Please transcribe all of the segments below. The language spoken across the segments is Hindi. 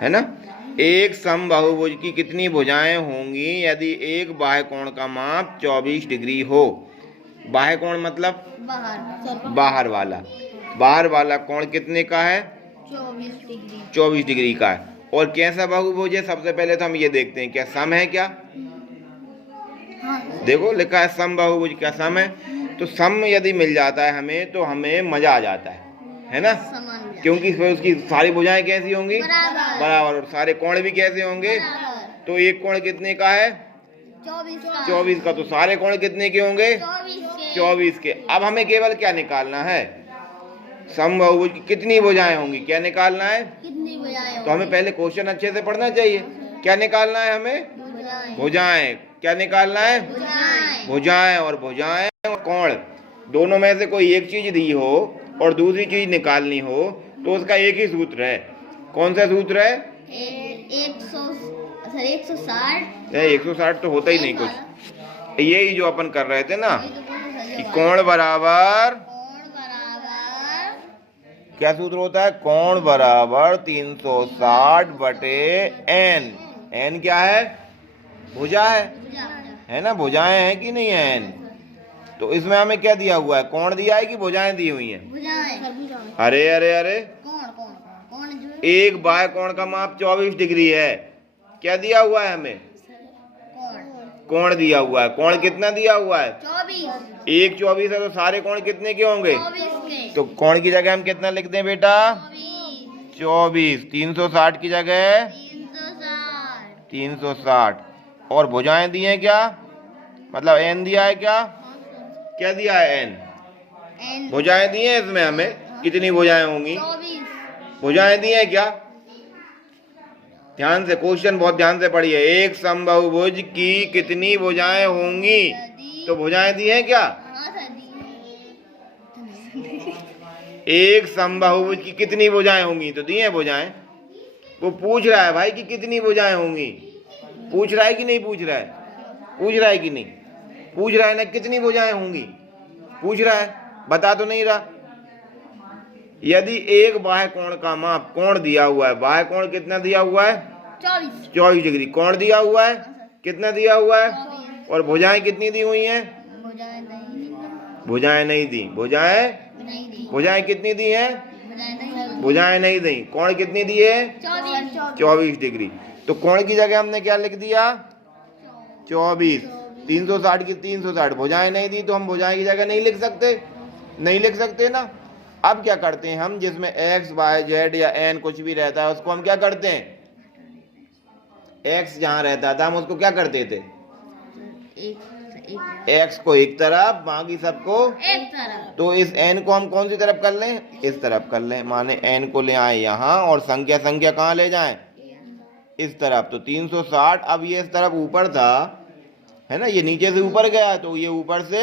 है ना। एक समबाहुभुज की कितनी भुजाएं होंगी यदि एक बाह्य कोण का माप 24 डिग्री हो। बाह्य कोण मतलब बाहर वाला कोण कितने का है? 24 डिग्री का है। और कैसा बहुभुज है? सबसे पहले तो हम ये देखते हैं क्या सम है क्या। देखो लिखा है समबाहुभुज, क्या सम है? तो सम यदि मिल जाता है हमें तो हमें मजा आ जाता है ना, क्योंकि उसकी सारी भुजाएं कैसी होंगी? बराबर। और सारे कोण भी कैसे होंगे? तो एक कोण कितने का है? 24 का। तो सारे कोण कितने के होंगे? 24 के। अब हमें केवल क्या निकालना है? समबाहुभुज की कितनी भुजाएं होंगी, क्या निकालना है? तो हमें पहले क्वेश्चन अच्छे से पढ़ना चाहिए। क्या निकालना है हमें? भुजाएं। क्या निकालना है? भुजाएं। और भुजाएं और कोण दोनों में से कोई एक चीज दी हो और दूसरी चीज निकालनी हो तो उसका एक ही सूत्र है। कौन सा सूत्र है? 160 तो होता ही नहीं कुछ। यही जो अपन कर रहे थे ना कि कोण बराबर क्या सूत्र होता है? कोण बराबर 360 बटे n। n क्या है? भुजा है ना, भुजाएं हैं कि नहीं है n। तो इसमें हमें क्या दिया हुआ है? कोण दिया है कि भुजाएं दी हुई हैं? अरे अरे अरे, एक बाह्य कोण का माप 24 डिग्री है। क्या दिया हुआ है हमें? कोण दिया हुआ है। कोण कितना दिया हुआ है? 1 24 है। तो सारे कोण कितने के होंगे? तो कोण की जगह हम कितना लिख दें बेटा? 24। 360 की जगह 360। और भुजाएं दी हैं क्या? मतलब n दिया है क्या? क्या दिया है? n। भुजाएं दी हैं इसमें हमें। कितनी भुजाएं होंगी? भुजाएं दी हैं क्या? ध्यान से क्वेश्चन बहुत ध्यान से पढ़िए। एक समबाहुभुज की कितनी भुजाएं होंगी? तो भुजाएं दी हैं क्या? एक समबाहुभुज की कितनी भुजाएं होंगी? तो दी हैं भुजाएं। वो पूछ रहा है भाई कि कितनी भुजाएं होंगी। पूछ रहा है कि नहीं पूछ रहा है? पूछ रहा है कि नहीं? पूछ रहा है ना, कितनी भुजाएं होंगी पूछ रहा है, बता तो नहीं रहा। यदि एक बाह्य कोण का माप, कोण दिया हुआ है, बाह्य कोण कितना दिया हुआ है? 24 डिग्री। कोण दिया हुआ है कितना दिया हुआ है? और भुजाएं कितनी दी हुई हैं? भुजाएं नहीं दी। भुजाएं कितनी दी हैं? भुजाएं नहीं दी। कोण कितनी दी है? 24 डिग्री। तो कोण की जगह हमने क्या लिख दिया? 24। 360 की 360। भुजाएं नहीं दी तो हम भुजाएं की जगह नहीं लिख सकते ना। अब क्या करते हैं हम? जिसमें x y z या n कुछ भी रहता है उसको हम क्या करते हैं? x जहां रहता था हम उसको क्या करते थे? x को एक तरफ, बाकी सबको एक तरफ। तो इस n को हम कौन सी तरफ कर लें? इस तरफ कर लें। माने n को ले आए यहाँ और संख्या कहाँ ले जाएं? इस तरफ। तो 360। अब ये इस तरफ ऊपर था है ना, ये नीचे से ऊपर गया तो ये ऊपर से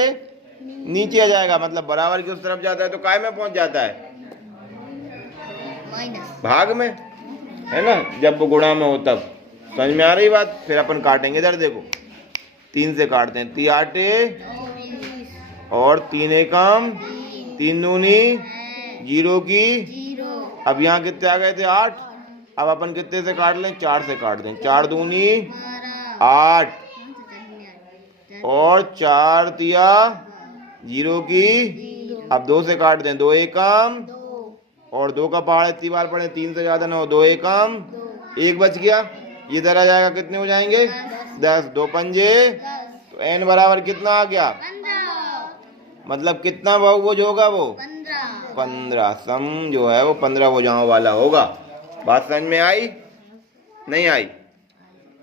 नीचे आ जाएगा। मतलब बराबर की उस तरफ जाता है तो काय में पहुंच जाता है? भाग में, है ना। जब वो गुणा में हो तब। समझ में आ रही बात? फिर अपन काटेंगे। इधर देखो, 3 से काटते हैं। 3 आटे और 3 एकम, 3 दूनी, 0 की। अब यहाँ कितने आ गए थे? 8। अब अपन कितने से काट लें? 4 से काट दें। 4 दूनी 8 और 4 तिया 0 की। अब 2 से काट दें। 2 एकम और 2 का पहाड़ इतनी बार पढ़े, 3 से ज्यादा ना हो। 2 एकम, 1 बच गया। ये इधर आ जाएगा, कितने हो जाएंगे? 10। 2 पंजे। तो n बराबर कितना आ गया? 15। मतलब कितना बहुभुज होगा वो? 15। सम जो है वो 15 भुजाओं वाला होगा। बात समझ में आई? नहीं आई?